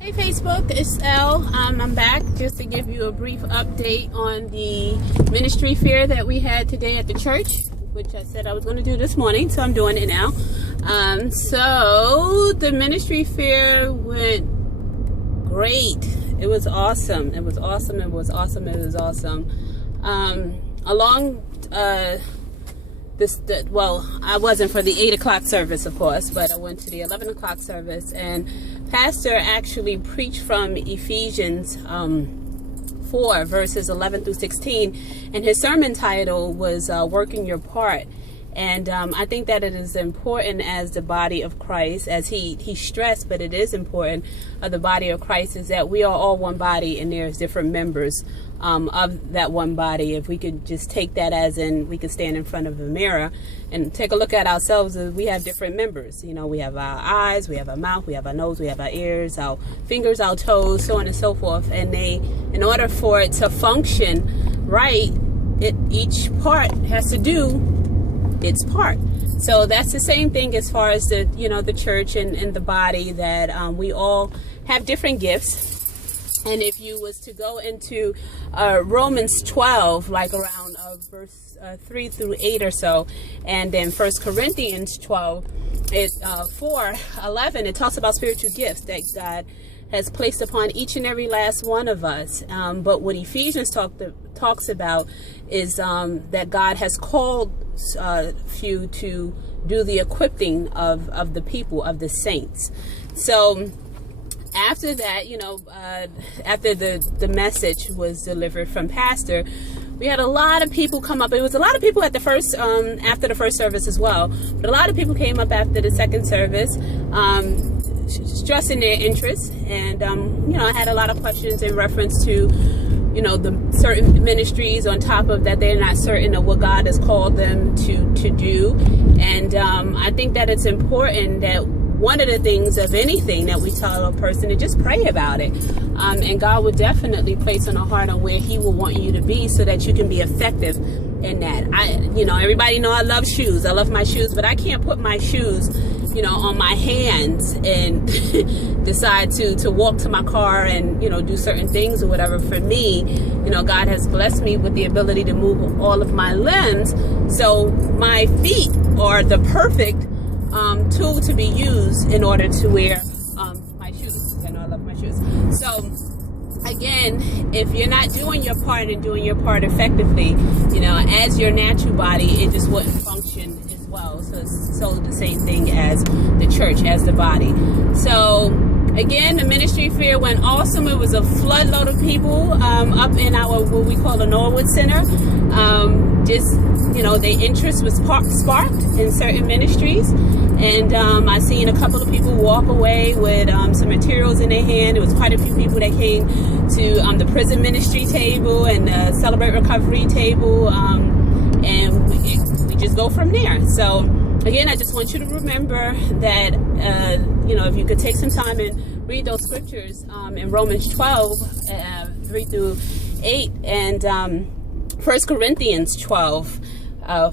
Hey Facebook, it's Elle. I'm back just to give you a brief update on the ministry fair that we had today at the church, which I said I was going to do this morning, so I'm doing it now. So the ministry fair went great. It was awesome. It was awesome. It was awesome. It was awesome. I wasn't for the 8 o'clock service, of course, but I went to the 11 o'clock service, and Pastor actually preached from Ephesians 4 verses 11 through 16, and his sermon title was Working Your Part. And I think that it is important as the body of Christ, as he stressed, but it is important of the body of Christ, is that we are all one body and there's different members of that one body. If we could just take that as in, we could stand in front of a mirror and take a look at ourselves, as we have different members. You know, we have our eyes, we have our mouth, we have our nose, we have our ears, our fingers, our toes, so on and so forth. And in order for it to function right, each part has to do its part. So that's the same thing as far as the church and the body, that we all have different gifts. And if you was to go into Romans 12, like around verse 3 through 8 or so, and then 1 Corinthians 12, 4:11, it talks about spiritual gifts that God has placed upon each and every last one of us. But what Ephesians talks about is that God has called few to do the equipping of the people, of the saints. So after that, after the message was delivered from Pastor, we had a lot of people come up. It was a lot of people at the first, after the first service as well, but a lot of people came up after the second service, stressing their interest. And, I had a lot of questions in reference to, the certain ministries, on top of that they're not certain of what God has called them to do. And I think that it's important that one of the things of anything that we tell a person to just pray about it. And God will definitely place on a heart on where he will want you to be, so that you can be effective in that. Everybody know I love shoes. I love my shoes, but I can't put my shoes, on my hands and decide to walk to my car and, do certain things or whatever. For me, God has blessed me with the ability to move all of my limbs. So my feet are the perfect tool to be used in order to wear my shoes. I know I love my shoes. So again, if you're not doing your part and doing your part effectively, as your natural body, it just wouldn't function as well. So the same thing as the church, as the body. So again, the ministry fair went awesome. It was a floodload of people up in our, what we call the Norwood Center. Their interest was sparked in certain ministries. And I seen a couple of people walk away with some materials in their hand. There was quite a few people that came to the prison ministry table and the Celebrate Recovery table. And we just go from there. So again, I just want you to remember that, if you could take some time and read those scriptures in Romans 12, 3 through 8, and 1 Corinthians 12,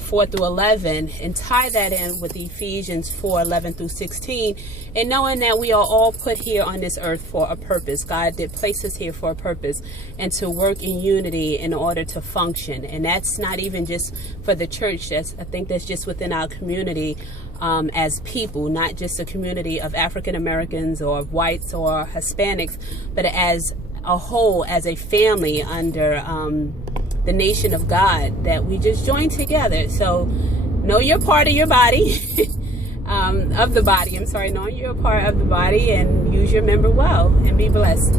4 through 11, and tie that in with Ephesians 4, 11 through 16, and knowing that we are all put here on this earth for a purpose. God did place us here for a purpose, and to work in unity in order to function. And that's not even just for the church. I think that's just within our community as people, not just a community of African Americans or whites or Hispanics, but as a whole, as a family under the nation of God, that we just join together. So know your part of your body, know you're a part of the body, and use your member well, and be blessed.